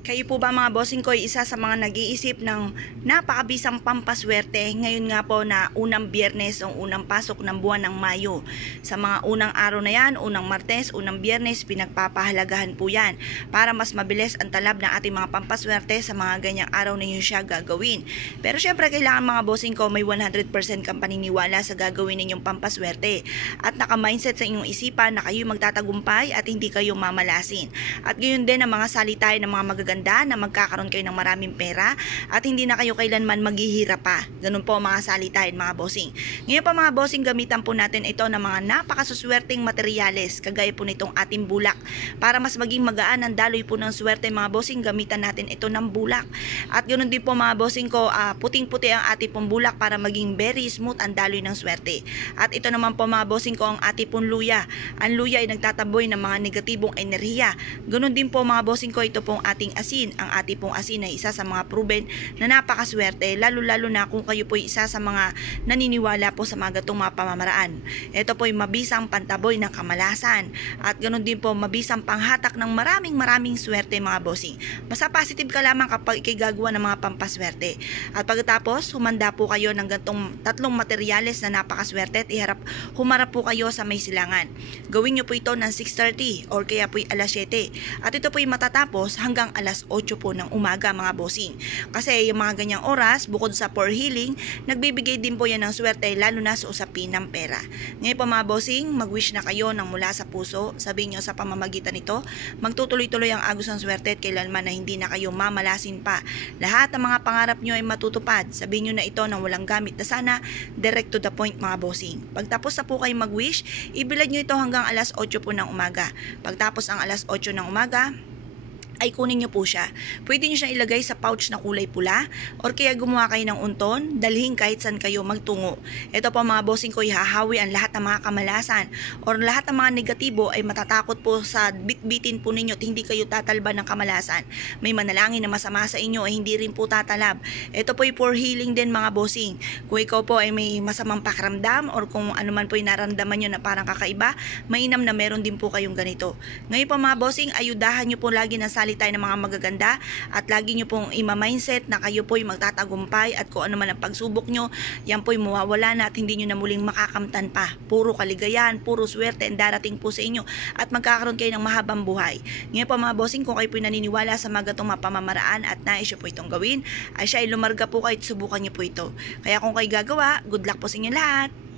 Kayo po ba mga bossing ko ay isa sa mga nag-iisip ng napakabisang pampaswerte ngayon nga po na unang Biyernes o unang pasok ng buwan ng Mayo. Sa mga unang araw na yan, unang Martes, unang Biyernes, pinagpapahalagahan po yan para mas mabilis ang talab ng ating mga pampaswerte sa mga ganyang araw na yun siya gagawin. Pero syempre kailangan mga bossing ko may 100% kang paniniwala sa gagawin ninyong pampaswerte at naka-mindset sa inyong isipan na kayo magtatagumpay at hindi kayo mamalasin. At gayon din ang mga salitay ng mga magaganda na magkakaroon kayo ng maraming pera at hindi na kayo kailanman maghihirap pa. Ganun po mga salitain mga bossing. Ngayon pa mga bossing, gamitan po natin ito ng mga napakasuswerteng materyales kagaya po nitong ating bulak. Para mas maging magaan ang daloy po ng swerte mga bossing, gamitan natin ito ng bulak. At ganun din po mga bossing ko, puting-puti ang ating pong bulak para maging very smooth ang daloy ng swerte. At ito naman po mga bossing ko ang ating pong luya. Ang luya ay nagtataboy ng mga negatibong enerhiya. Ganun din po mga bossing ko, ito pong ating asin. Ang ating pong asin ay isa sa mga proven na napakaswerte, lalo-lalo na kung kayo po isa sa mga naniniwala po sa mga gatong mga pamamaraan. Ito po ay mabisang pantaboy ng kamalasan at ganoon din po mabisang panghatak ng maraming swerte mga bossing. Basta positive ka lamang kapag ikigagawa ng mga pampaswerte. At pagkatapos, humanda po kayo ng gantong tatlong materyales na napakaswerte at humarap po kayo sa may silangan. Gawin nyo po ito ng 6:30 or kaya po alas 7. At ito po ay matatapos hanggang alas 8 po ng umaga mga bossing. Kasi yung mga ganyang oras, bukod sa for healing, nagbibigay din po yan ng swerte lalo na sa usapin ng pera. Ngayon po mga bossing, mag-wish na kayo ng mula sa puso. Sabihin nyo sa pamamagitan nito, magtutuloy-tuloy ang agos ng swerte at kailanman na hindi na kayo mamalasin pa. Lahat ng mga pangarap nyo ay matutupad. Sabihin nyo na ito ng walang gamit na sana, direct to the point mga bossing. Pagtapos na po kayo mag-wish, ibilad nyo ito hanggang alas 8 po ng umaga. Pagtapos ang alas 8 ng umaga, ay kunin nyo po siya. Pwede nyo siyang ilagay sa pouch na kulay pula or kaya gumawa kayo ng unton, dalhin kahit saan kayo magtungo. Ito po mga bossing ko, ihahawi ang lahat ng mga kamalasan or lahat ng mga negatibo ay matatakot po sa bitbitin po ninyo at hindi kayo tatalban ng kamalasan. May manalangin na masama sa inyo ay hindi rin po tatalab. Ito po ay for healing din mga bossing. Kung ikaw po ay may masamang pakiramdam or kung ano man po ay naramdaman nyo na parang kakaiba, mainam na meron din po kayong ganito. Ngayon po mga bossing, ayudahan nyo po lagi ng tayo ng mga magaganda at lagi nyo pong ima-mindset na kayo po'y magtatagumpay at kung ano man ang pagsubok nyo, yan po'y mawawala na at hindi nyo na muling makakamtan pa. Puro kaligayahan, puro swerte ang darating po sa inyo at magkakaroon kayo ng mahabang buhay. Ngayon po mga bossing, kung kayo po'y naniniwala sa mga gatong mapamamaraan at nais nyo po itong gawin, ay siya ay lumarga po kayo at subukan nyo po ito. Kaya kung kayo gagawa, good luck po sa inyo lahat!